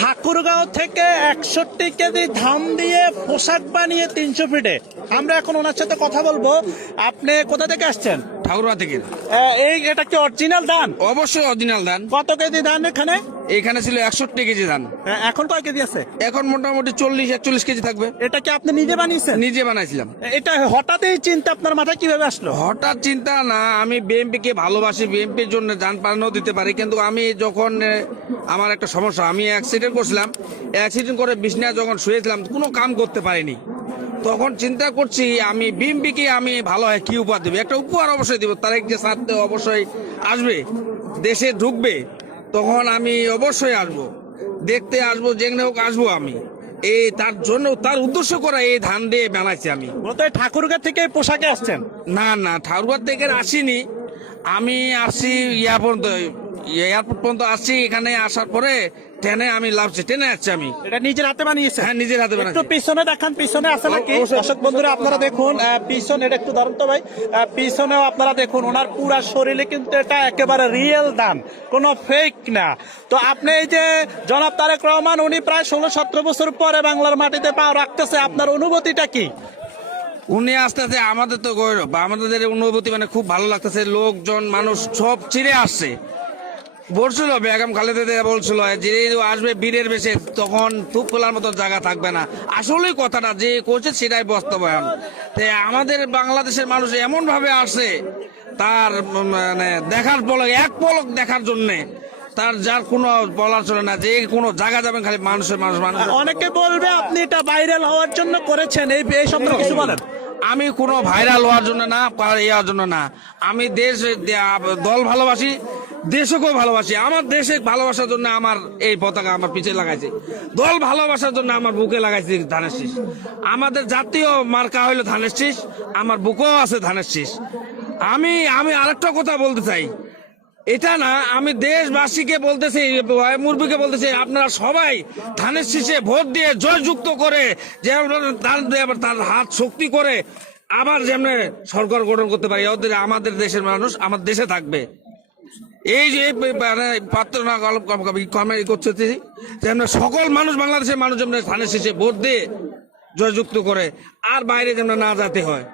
ঠাকুরগাঁও থেকে 61 কেজি ধান দিয়ে পোশাক বানিয়ে 300 ফিটে। আমরা এখন ওনার সাথে কথা বলবো। আপনি কোথা থেকে আসছেন? ঠাকুরবা থেকে। এটা কি অরিজিনাল ধান? অবশ্যই অরিজিনাল ধান। কত কেজি ধান এখানে? এখানে ছিল 61 কেজি ধান। এখন কয় কেজি আছে? এখন মোটামুটি 40-41 কেজি থাকবে। এটা কি আপনি নিজে বানিয়েছেন? নিজে বানাইছিলাম। এটা হঠাৎই চিন্তা আপনার মাথায় কিভাবে আসলো? হঠাৎ চিন্তা না, আমি বিএনপি কে ভালোবাসি, বিএনপির জন্য যান প্রাণও দিতে পারি, কিন্তু আমি যখন আমার একটা সমস্যা, আমি অ্যাক্সিডেন্ট করছিলাম, অ্যাক্সিডেন্ট করে বিছনায় যখন শুয়েছিলাম কোনো কাম করতে পারিনি, তখন চিন্তা করছি আমি বিএনপিকে আমি ভালো হয় কি উপহার দেবো। একটা উপহার অবশ্যই দিব, তার যে সাথে অবশ্যই আসবে, দেশে ঢুকবে, তখন আমি অবশ্যই আসবো, দেখতে আসবো, যেখানে হোক আসবো আমি। এই তার জন্য, তার উদ্দেশ্য করা এই ধান দিয়ে বানাইছি আমি। ঠাকুরগাঁ থেকে পোশাকে আসছেন? না না, ঠাকুরগাঁ থেকে আসিনি, আমি আসছি এয়ারপোর্ট পর্যন্ত আসছি। এখানে আসার পরে ট্রেনে আমি লাভছি, ট্রেনে আসছি আমি। এটা নিজের হাতে বানিয়েছে? হ্যাঁ, নিজের হাতে বানাচ্ছি। একটু পিছনে দেখান, পিছনে আছে নাকি? দর্শক বন্ধুরা আপনারা দেখুন, পিছনে এটা একটু ধরেন তো ভাই, পিছনেও আপনারা দেখুন, ওনার পুরা শরীরে কিন্তু এটা একেবারে রিয়েল ধান, কোনো ফেক না। তো আপনি এই যে জনাব তারেক রহমান, উনি প্রায় 16-17 বছর পরে বাংলার মাটিতে পা রাখতেছে, আপনার অনুভূতিটা কি? উনি আস্তে আস্তে, আমাদের তো গৌরব, আমাদের অনুভূতি মানে খুব ভালো লাগতেছে। লোকজন, মানুষ সব চিরে আসছে। বলছিল বেগম খালেদা বলছিল যে আসবে বীরের বেশে, তখন থুপ খোলার মতো জায়গা থাকবে না। আসলেই কথাটা যে করছে সেটাই বাস্তবায়ন। আমাদের বাংলাদেশের মানুষ এমন ভাবে আসে, তার মানে দেখার পলক, এক পলক দেখার জন্যে, তার যার কোনো বলার চলে না, যে কোনো জায়গা যাবেন খালি মানুষের মানুষ। অনেকে বলবে আপনি এটা ভাইরাল হওয়ার জন্য করেছেন, এই সম্পর্কে কিছু বলেন। আমি কোনো ভাইরাল হওয়ার জন্য না, ইয়ার জন্য না, আমি দেশ দল ভালোবাসি, দেশকেও ভালোবাসি। আমার দেশে ভালোবাসার জন্য আমার এই পতাকা আমার পিছিয়ে লাগাইছে, দল ভালোবাসার জন্য আমার বুকে লাগাইছে ধানের শীষ। আমাদের জাতীয় মার্কা হইলো ধানের শীষ, আমার বুকেও আছে ধানের শীষ। আমি আরেকটা কথা বলতে চাই, এটা না, আমি দেশবাসীকে বলতেছি, মুরব্বীকে বলতেছি, আপনারা সবাই ধানের শীষে ভোট দিয়ে জয়যুক্ত করে, যে তার হাত শক্তি করে আবার যেমন সরকার গঠন করতে পারি, ওদের আমাদের দেশের মানুষ আমার দেশে থাকবে। এই যে প্রার্থনা করছে যেমন সকল মানুষ, বাংলাদেশের মানুষ যেমন ধানের শীষে ভোট দিয়ে জয়যুক্ত করে, আর বাইরে যেমন না যেতে হয়।